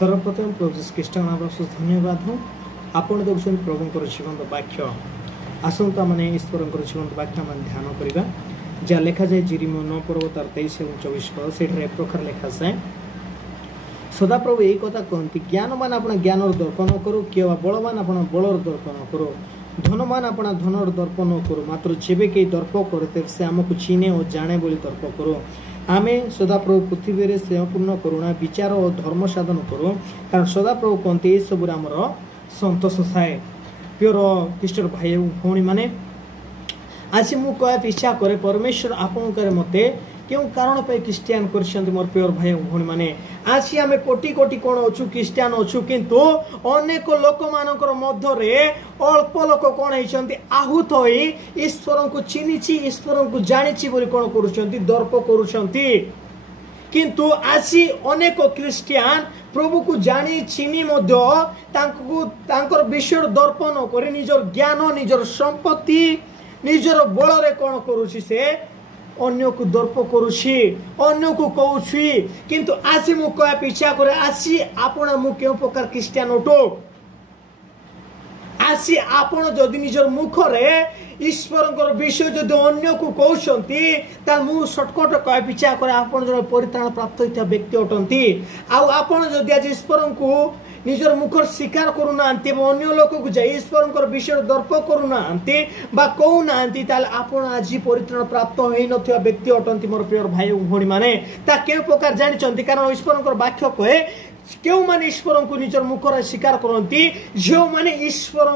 सर्वप्रथम प्रभु यीशु ख्रीष्ट नाम धन्यवाद हूँ। आपण देखुं प्रभुंर जीवंत वाक्य आसंता मैंने ईश्वर जीवंत वाक्य मान ध्यान करवा जहाँ लिखा जाए जिरिम 9 पर्व तार 23 और 24 पद से प्रकार लिखा जाए सदाप्रभु यही कथा कहती ज्ञानवान अपना ज्ञान दर्पण करो कि बलवान अपना बलर दर्पण करो धनवान अपना धनर दर्पण करो मात्र जेबे कई दर्प करते से आमको चिने और जाने बोली दर्प करो आमे सदाप्रभु पृथ्वी में स्नेहपूर्ण करुणा विचार और धर्म साधन करो कारण सदाप्रभु कहते ये सब आमर सतोष थाए प्योर ख्रीष्टर भाई भौणी मैंने आज मुझे इच्छा करे परमेश्वर आपण मते क्यों कारण पे क्रिस्टियान कर मोर प्योर भाई भौणी मैंने आज आम कोटि कोटि कौन अच्छु क्रिस्टियान अच्छु किंतु अनेक लोक मानकर मध्य अल्प लोक कौन होती आहूत हो ईश्वर को चिन्ही ईश्वर को जानी बोली कौन कर दर्प किंतु आज अनेक क्रिस्टियान प्रभु को जानी चिन्ही विषय दर्पण कर निजर ज्ञान निजर संपत्ति निजर बल रे कौन करुछि से अन्य को दर्प करुछि अन्य को कहूछि किंतु आज मु कह पीछा करे आसी आपण मु केउ प्रकार क्रिस्टियान ओटो आसी आपण जदि निजर मुख रे ईश्वर विषय जदि अन्य को कहउछंती ता मु शॉर्टकट कह पीछा करे आपण जन परित्राण प्राप्त होता व्यक्ति अटंती आ आपण जदि आज ईश्वर को निजर मुखर स्वीकार करूना अन्य लोक को जाई ईश्वर विषय दर्प करूना कहूना आपण आज परित्राण प्राप्त हो नथिया व्यक्ति अटंती मोर प्रिय भाई भौणी माने ता केउ प्रकार जानिचंती कारण ईश्वर वाक्य कहे क्यों माने ईश्वर को निजर मुखर स्वीकार करती जो माने ईश्वर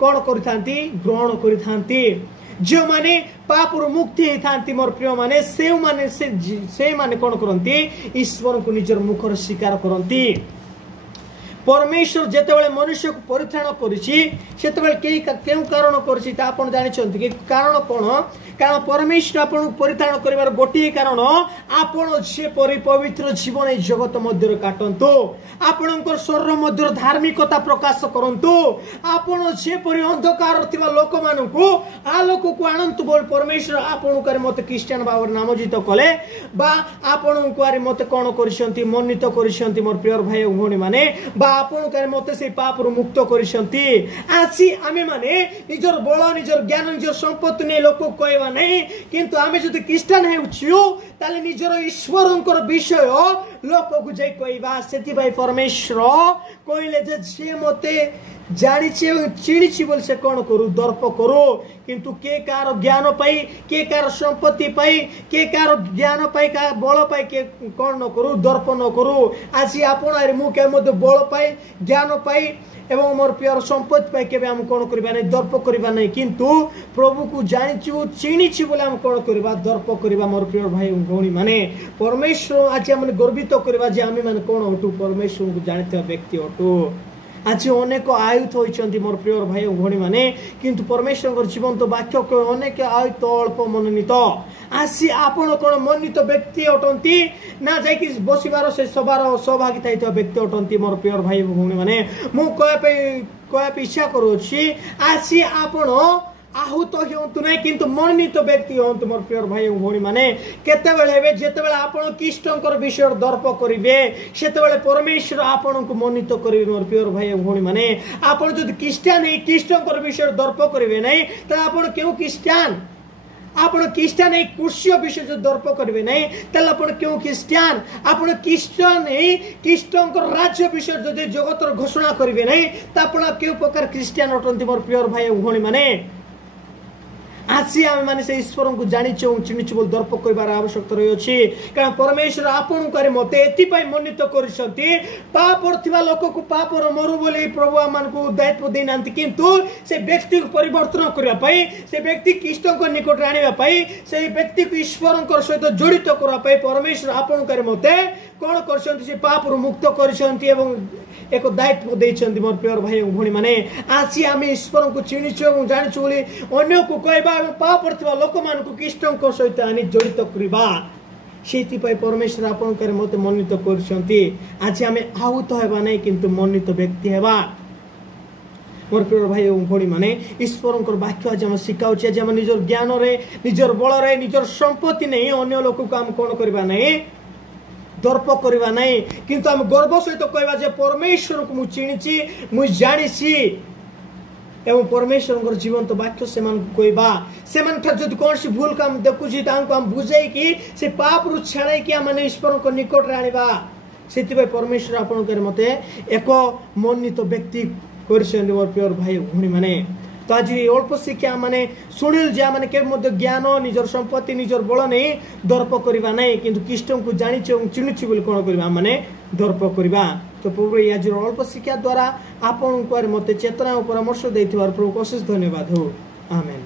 कौन करथांती ग्रहण करथांती जो माने पापर मुक्ति होती मोर प्रिय माने से माने कौन करती ईश्वर को निजर मुखर स्वीकार करती परमेश्वर जेतेबेले मनुष्य को परित्राण करें कारण कर जानी कि कारण कौन कारण परमेश्वर आपन परित्राण कर गोटे कारण आपण से पवित्र जीवन ए जगत मध्य काटंतु आपण शरीर मध्य धार्मिकता प्रकाश करंतु आपण से अंधकार थिबा लोक मानकु आलोक को आणंतु बोल परमेश्वर आपण मते क्रिस्टियन भाव नामजित कले बा आपण को मते कोन करिसंती मन्नित करिसंती मोर प्रिय भाई भौणी माने बा आपण मते से पाप मुक्त करिसंती आसी आमे माने निजर बल निजर ज्ञान निजर संपत्ति ने लोक कहवा नहीं किंतु आमे जदि क्रिस्टियन हेउछु ताले निजर ईश्वरंकर विषय लोक को जाई कहवा सेति भाई परमेश्वर कहले जे से मते जानिछि एवं चिन्हिछि बोल से कौन करू दर्प करू किंतु के कार ज्ञान पाई के कार संपत्ति पाई के कार ज्ञान पाई का बल पाई के कौन न करू दर्प न करू आज आपण मु के मध्य बल पाई ज्ञान पाई एवं मोर प्यार संपत्ति पाई के हम कौन करबा नहीं दर्प करबा नहीं किंतु प्रभु को जानिछु चिन्हिछि बोले हम कौन करबा दर्प करबा मोर प्रिय भाई भौणी माने परमेश्वर आज हम गर्वित करबा जे आमे माने कौन अटू परमेश्वर को जानिता व्यक्ति अटू आज अनेक आयुत होती मोर प्रिय भाई भौणी माने किंतु परमेश्वर जीवंत वाक्य अनेक आयुत अल्प मनोनीत आसी आपण कौन मन्नित व्यक्ति अटंती ना जाकि बसबार से सबार सहभागिता होता व्यक्ति अटंती मोर प्रिय भाई भौणी माने मु कह इच्छा करुछि आसी आपण आहूत होतु नहीं किंतु मन्नित व्यक्ति होतु मोर प्रिय भाई भौणी माने केतेबेले हेबे जेतेबेले आपण ख्रीष्टंकर विषय दर्प करिवे सेतेबेले परमेश्वर आपण को मन्नित करिवे मोर प्रिय भाई भौणी माने आपण जदि क्रिस्टियन हे ख्रीष्टंकर विषय दर्प करिवे नहीं त आपण केउ क्रिस्टियन आपण क्रिस्टियन हे कृष्य विषय जो दर्प करिवे नहीं तले आपण केउ क्रिस्टियन आपण क्रिस्टियन हे ख्रीष्टंकर राज्य विषय जदि जगतर घोषणा करिवे नहीं त आपण केउ प्रकार क्रिस्टियन अटंती मोर प्रिय भाई भौणी माने आसी आम माने से ईश्वर को जानिछु चिन्हिछु बोल दर्प करबार आवश्यकता रही कारण परमेश्वर आपण को मते एति पई मन्नित करिसंती पाप थिबा लोक को पाप मरु बोली प्रभु आमान को दायित्व देनांती किंतु से व्यक्ति को परिवर्तन करबा पई से व्यक्ति ख्रीष्ट को निकट आनिबा पई से व्यक्ति को ईश्वर सहित जड़ित करबा पई परमेश्वर आपण को मते कोन करसंती से पाप मुक्त करसंती एवं एक दायित्व देइछंती मोर प्रिय भाई भौणी माने आसी आमे ईश्वर को चिन्हिछु एवं जानिछु बोली अन्य को कहबा पाप लोक मान को ख्रीष्ट सहित आनी जड़ित करबा सेति पई परमेश्वर आपण करे मते मन्नित करसंती आज आमे आहूत हेबा नहीं किंतु मन्नित व्यक्ति हेबा मोर प्रिय भाई भौणी माने ईश्वर वाक्य आज हम शिखाउछि आज हम निजर ज्ञान रे निजर बल रे निजर संपत्ति नहीं अन्य लोक को हम कोन करबा नहीं दर्प करवा नहीं किंतु आम गर्व सहित कहवा जे परमेश्वर को मुझे चिन्हिची मुझे जानिছি एवं परमेश्वर जीवन तो वाक्य से कहवा से जब कौन सी भूल काम देखुची हम बुझे कि से पाप रु छाड़े कि आम ईश्वर को निकट आनिबा से परमेश्वर आपणकर मत एक मनोनीत व्यक्ति कर मोर प्योर भाई भूणी मैंने तो आज अल्प शिक्षा माने शुणिल जे माने के मध्य ज्ञान निजर संपत्ति निजर बल नहीं दर्प करवा नहीं किंतु कृष्ण को जानी चिन्हुची बोली कौन करवा माने दर्प करवा तो प्रभु आज अल्प शिक्षा द्वारा आपण मत चेतना और परामर्श देथिबार प्रभु को अशेष धन्यवाद हो आमेन।